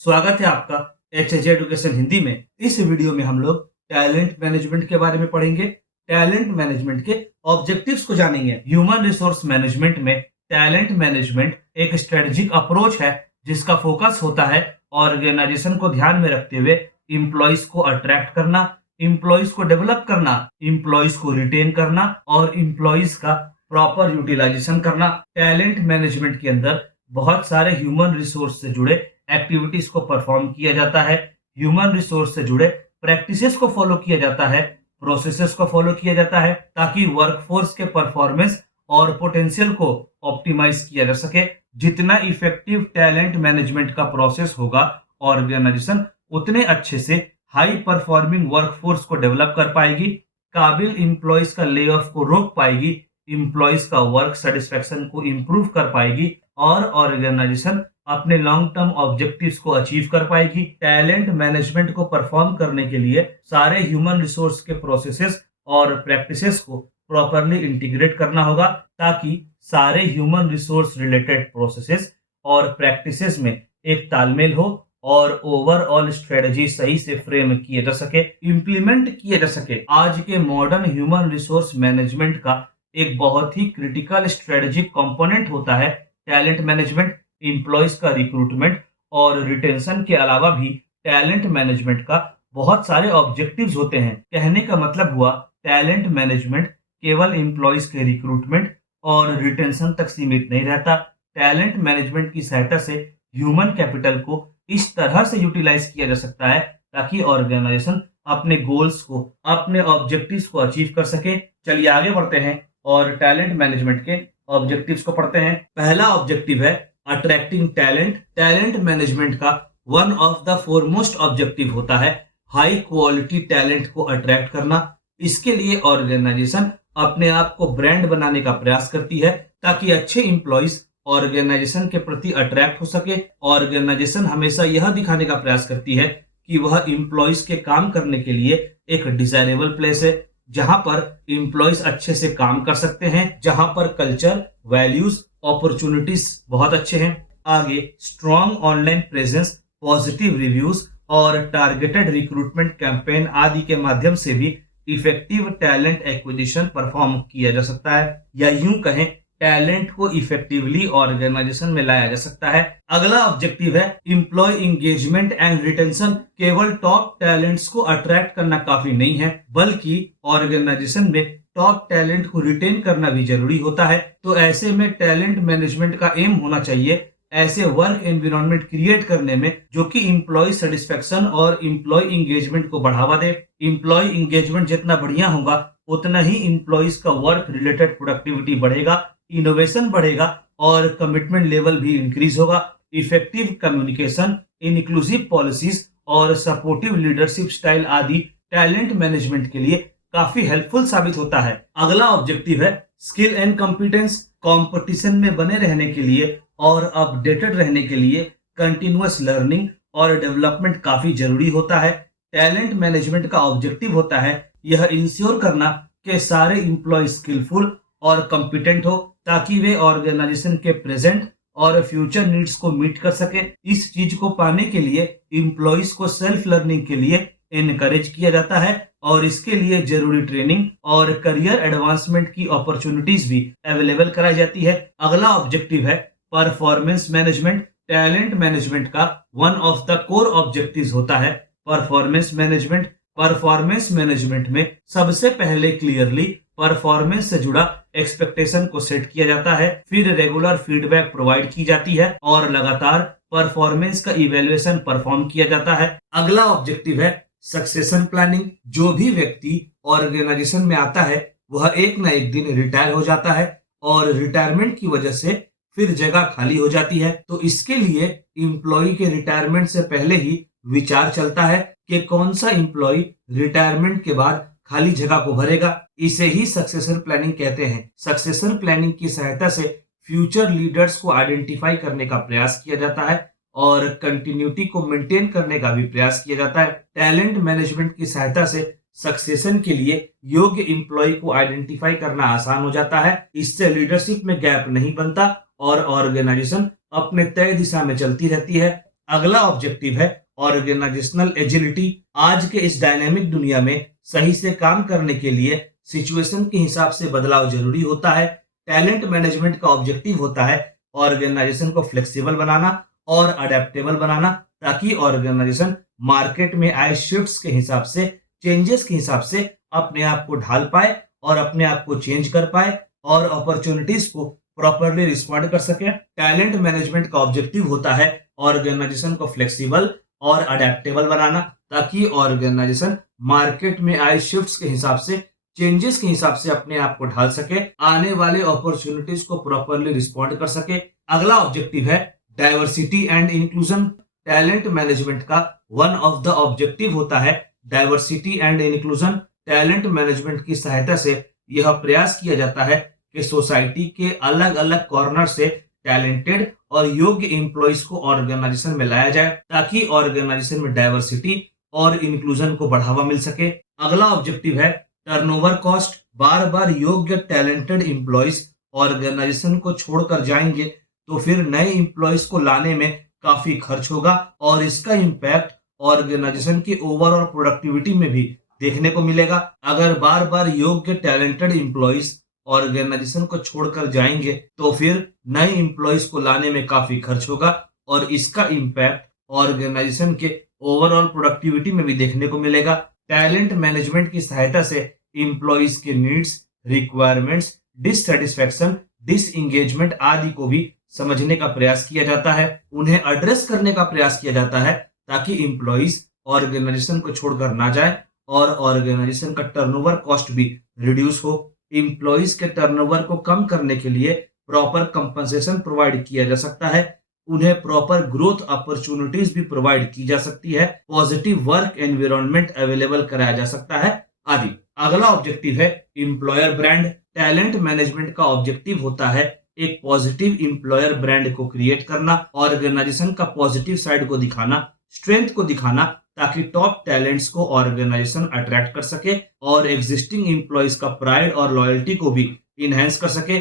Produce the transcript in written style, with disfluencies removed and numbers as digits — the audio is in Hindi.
स्वागत है आपका एचएजे एजुकेशन हिंदी में। इस वीडियो में हम लोग टैलेंट मैनेजमेंट के बारे में पढ़ेंगे। टैलेंट मैनेजमेंट के ऑब्जेक्टिव्स को जानेंगे। ह्यूमन रिसोर्स मैनेजमेंट में टैलेंट मैनेजमेंट एक स्ट्रेटेजिक अप्रोच है जिसका फोकस होता है ऑर्गेनाइजेशन को ध्यान में रखते हुए इम्प्लॉइज को अट्रैक्ट करना, इम्प्लॉइज को डेवलप करना, इम्प्लॉइज को रिटेन करना और इम्प्लॉइज का प्रॉपर यूटिलाइजेशन करना। टैलेंट मैनेजमेंट के अंदर बहुत सारे ह्यूमन रिसोर्स से जुड़े एक्टिविटीज को परफॉर्म किया जाता है। ह्यूमन रिसोर्स से जुड़े प्रैक्टिसेस को फॉलो किया जाता है, प्रोसेसेस को फॉलो किया जाता है ताकि वर्कफोर्स के परफॉर्मेंस और पोटेंशियल को ऑप्टिमाइज किया जा सके। जितना इफेक्टिव टैलेंट मैनेजमेंट का प्रोसेस होगा, ऑर्गेनाइजेशन उतने अच्छे से हाई परफॉर्मिंग वर्कफोर्स को डेवलप कर पाएगी, काबिल इंप्लॉइज का ले ऑफ को रोक पाएगी, इंप्लॉइज का वर्क सेटिस्फेक्शन को इंप्रूव कर पाएगी और ऑर्गेनाइजेशन अपने लॉन्ग टर्म ऑब्जेक्टिव्स को अचीव कर पाएगी। टैलेंट मैनेजमेंट को परफॉर्म करने के लिए सारे ह्यूमन रिसोर्स के प्रोसेसेस और प्रैक्टिसेस को प्रॉपरली इंटीग्रेट करना होगा ताकि सारे ह्यूमन रिसोर्स रिलेटेड प्रोसेसेस और प्रैक्टिसेस में एक तालमेल हो और ओवरऑल स्ट्रेटजी सही से फ्रेम किए जा सके, इम्प्लीमेंट किए जा सके। आज के मॉडर्न ह्यूमन रिसोर्स मैनेजमेंट का एक बहुत ही क्रिटिकल स्ट्रेटेजिक कंपोनेंट होता है टैलेंट मैनेजमेंट। इंप्लॉइज का रिक्रूटमेंट और रिटेंशन के अलावा भी टैलेंट मैनेजमेंट का बहुत सारे ऑब्जेक्टिव्स होते हैं। कहने का मतलब हुआ टैलेंट मैनेजमेंट केवल इंप्लॉइज के रिक्रूटमेंट और रिटेंशन तक सीमित नहीं रहता। टैलेंट मैनेजमेंट की सहायता से ह्यूमन कैपिटल को इस तरह से यूटिलाइज किया जा सकता है ताकि ऑर्गेनाइजेशन अपने गोल्स को, अपने ऑब्जेक्टिव्स को अचीव कर सके। चलिए आगे बढ़ते हैं और टैलेंट मैनेजमेंट के ऑब्जेक्टिव्स को पढ़ते हैं। पहला ऑब्जेक्टिव है अट्रैक्टिंग टैलेंट। टैलेंट मैनेजमेंट का one of the foremost objective होता है हाई क्वालिटी टैलेंट को अट्रैक्ट करना। इसके लिए ऑर्गेनाइजेशन अपने आप को ब्रांड बनाने का प्रयास करती है ताकि अच्छे इंप्लॉइज ऑर्गेनाइजेशन के प्रति अट्रैक्ट हो सके। ऑर्गेनाइजेशन हमेशा यह दिखाने का प्रयास करती है कि वह इंप्लॉइज के काम करने के लिए एक डिजायरेबल प्लेस है, जहां पर इंप्लॉइज अच्छे से काम कर सकते हैं, जहां पर कल्चर, वैल्यूज, अपॉर्चुनिटीज बहुत अच्छे हैं। आगे strong online presence, positive reviews और टारगेटेड रिक्रूटमेंट कैंपेन आदि के माध्यम से भी इफेक्टिव टैलेंट एक्विजिशन परफॉर्म किया जा सकता है, या यूं कहें टैलेंट को इफेक्टिवली ऑर्गेनाइजेशन में लाया जा सकता है। अगला ऑब्जेक्टिव है एम्प्लॉय इंगेजमेंट एंड रिटेंशन। केवल टॉप टैलेंट्स को अट्रैक्ट करना काफी नहीं है, बल्कि ऑर्गेनाइजेशन में टॉप टैलेंट को रिटेन करना भी जरूरी होता है। तो ऐसे में टैलेंट मैनेजमेंट का एम होना चाहिए ऐसे वर्क एनवायरनमेंट क्रिएट करने में जो कि एम्प्लॉय सेटिस्फेक्शन और एम्प्लॉय इंगेजमेंट को बढ़ावा दे। एम्प्लॉय इंगेजमेंट जितना बढ़िया होगा उतना ही एम्प्लॉयज का वर्क रिलेटेड प्रोडक्टिविटी बढ़ेगा, इनोवेशन बढ़ेगा और कमिटमेंट लेवल भी इंक्रीज होगा। इफेक्टिव कम्युनिकेशन, इंक्लूसिव पॉलिसीज और सपोर्टिव लीडरशिप स्टाइल आदि टैलेंट मैनेजमेंट के लिए काफी हेल्पफुल साबित होता है। अगला ऑब्जेक्टिव है स्किल एंड कॉम्पिटेंस। कंपटीशन में बने रहने के लिए और अपडेटेड रहने के लिए कंटिन्यूअस लर्निंग और डेवलपमेंट काफी जरूरी होता है। टैलेंट मैनेजमेंट का ऑब्जेक्टिव होता है यह इंश्योर करना कि सारे इंप्लॉय स्किलफुल और कॉम्पिटेंट हो ताकि वे ऑर्गेनाइजेशन के प्रेजेंट और फ्यूचर नीड्स को मीट कर सके। इस चीज को पाने के लिए इंप्लॉइज को सेल्फ लर्निंग के लिए एनकरेज किया जाता है और इसके लिए जरूरी ट्रेनिंग और करियर एडवांसमेंट की अपॉर्चुनिटीज भी अवेलेबल कराई जाती है। अगला ऑब्जेक्टिव है परफॉर्मेंस मैनेजमेंट। टैलेंट मैनेजमेंट का one of the core objectives होता है परफॉर्मेंस मैनेजमेंट। परफॉर्मेंस मैनेजमेंट में सबसे पहले क्लियरली परफॉर्मेंस से जुड़ा एक्सपेक्टेशन को सेट किया जाता है, फिर रेगुलर फीडबैक प्रोवाइड की जाती है और लगातार परफॉर्मेंस का इवैल्यूएशन परफॉर्म किया जाता है। अगला ऑब्जेक्टिव है सक्सेशन प्लानिंग। जो भी व्यक्ति ऑर्गेनाइजेशन में आता है वह एक ना एक दिन रिटायर हो जाता है और रिटायरमेंट की वजह से फिर जगह खाली हो जाती है। तो इसके लिए एम्प्लॉय के रिटायरमेंट से पहले ही विचार चलता है कि कौन सा एम्प्लॉय रिटायरमेंट के बाद खाली जगह को भरेगा। इसे ही सक्सेसर प्लानिंग कहते हैं। सक्सेसर प्लानिंग की सहायता से फ्यूचर लीडर्स को आइडेंटिफाई करने का प्रयास किया जाता है और कंटिन्यूटी को मेंटेन करने का भी प्रयास किया जाता है। टैलेंट मैनेजमेंट की सहायता से सक्सेशन के लिए योग्य एम्प्लॉय को आइडेंटिफाई करना आसान हो जाता है। इससे लीडरशिप में गैप नहीं बनता और ऑर्गेनाइजेशन अपने तय दिशा में चलती रहती है। अगला ऑब्जेक्टिव है ऑर्गेनाइजेशनल एजिलिटी। आज के इस डायनेमिक दुनिया में सही से काम करने के लिए सिचुएशन के हिसाब से बदलाव जरूरी होता है। टैलेंट मैनेजमेंट का ऑब्जेक्टिव होता है ऑर्गेनाइजेशन को फ्लेक्सिबल बनाना और अडेप्टेबल बनाना, ताकि ऑर्गेनाइजेशन मार्केट में आए शिफ्ट्स के हिसाब से, चेंजेस के हिसाब से अपने आप को ढाल पाए और अपने आप को चेंज कर पाए और अपॉर्चुनिटीज को प्रॉपरली रिस्पॉन्ड कर सके। टैलेंट मैनेजमेंट का ऑब्जेक्टिव होता है ऑर्गेनाइजेशन को फ्लेक्सिबल और अडेप्टेबल बनाना, ताकि ऑर्गेनाइजेशन मार्केट में आए शिफ्ट्स के हिसाब से, चेंजेस के हिसाब से अपने आप को ढाल सके, आने वाले अपॉर्चुनिटीज को प्रॉपरली रिस्पॉन्ड कर सके। अगला ऑब्जेक्टिव है diversity and inclusion. Talent management का वन ऑफ द ऑब्जेक्टिव होता है diversity and inclusion. Talent management की सहायता से यह प्रयास किया जाता है कि सोसाइटी के अलग अलग कॉर्नर से टैलेंटेड और योग्य एम्प्लॉइज को ऑर्गेनाइजेशन में लाया जाए, ताकि ऑर्गेनाइजेशन में डाइवर्सिटी और इंक्लूजन को बढ़ावा मिल सके। अगला ऑब्जेक्टिव है टर्नओवर कॉस्ट। बार बार योग्य टैलेंटेड एम्प्लॉइज ऑर्गेनाइजेशन को छोड़कर जाएंगे तो फिर नए एम्प्लॉइज को लाने में काफी खर्च होगा और इसका इम्पैक्ट ऑर्गेनाइजेशन की ओवरऑल प्रोडक्टिविटी में भी देखने को मिलेगा। अगर बार बार योग्य टैलेंटेड एम्प्लॉइज ऑर्गेनाइजेशन को छोड़कर जाएंगे तो फिर नए एम्प्लॉइज को लाने में काफी खर्च होगा और इसका इम्पैक्ट ऑर्गेनाइजेशन के ओवरऑल प्रोडक्टिविटी में भी देखने को मिलेगा। टैलेंट मैनेजमेंट की सहायता से एम्प्लॉइज के नीड्स, रिक्वायरमेंट्स, डिससेटिस्फैक्शन, डिसएंगेजमेंट आदि को भी समझने का प्रयास किया जाता है, उन्हें एड्रेस करने का प्रयास किया जाता है, ताकि एम्प्लॉइज ऑर्गेनाइजेशन को छोड़कर ना जाए और ऑर्गेनाइजेशन का टर्नओवर कॉस्ट भी रिड्यूस हो। एम्प्लॉइज के टर्नओवर को कम करने के लिए प्रॉपर कंपनसेशन प्रोवाइड किया जा सकता है, उन्हें प्रॉपर ग्रोथ अपॉर्चुनिटीज भी प्रोवाइड की जा सकती है, पॉजिटिव वर्क एनवायरनमेंट अवेलेबल कराया जा सकता है आदि। अगला ऑब्जेक्टिव है एम्प्लॉयर ब्रांड। टैलेंट मैनेजमेंट का ऑब्जेक्टिव होता है एक पॉजिटिव एम्प्लॉयर ब्रांड को क्रिएट करना, ऑर्गेनाइजेशन का पॉजिटिव साइड को दिखाना, स्ट्रेंथ को दिखाना, ताकि टॉप टैलेंट्स को ऑर्गेनाइजेशन अट्रैक्ट कर सके और एग्जिस्टिंग एम्प्लॉइज का प्राइड और लॉयल्टी को भी इनहेंस कर सके।